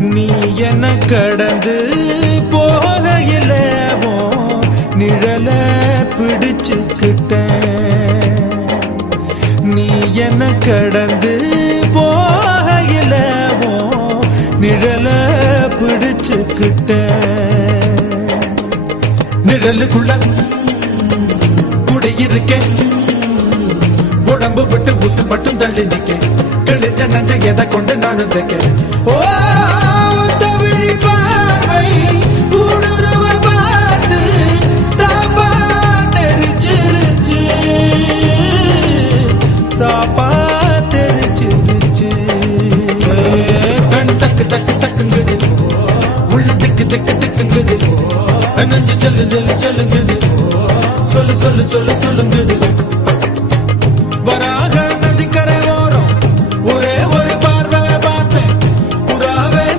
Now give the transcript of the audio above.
நீ என்ன கடந்து போகையில நிழல பிடிச்சுக்கிட்டேன். நீ என்ன கடந்து போகையில நிழல பிடிச்சுக்கிட்டேன். நிழலுக்குள்ள குடியிருக்கேன், உடம்பு விட்டு உசு மட்டும் தள்ளி நிக்க, கிழிஞ்ச நஞ்ச எதை கொண்டு நானும் தைக்க. ஓ தமிழ் பார்வை ஊடுருவ பார்த்து தாப்பா தெரிச்சிருச்சு, தாப்பா தெரிச்சிருச்சு. கண் தக்கு தக்கு தக்குங்குது, உள்ள திக்கு திக்கு திக்குங்குது, நஞ்சு சொல்லு சொல்லு சொல்லுங்குது, சொல்லு சொல்லு சொல்லு சொல்லுங்குது.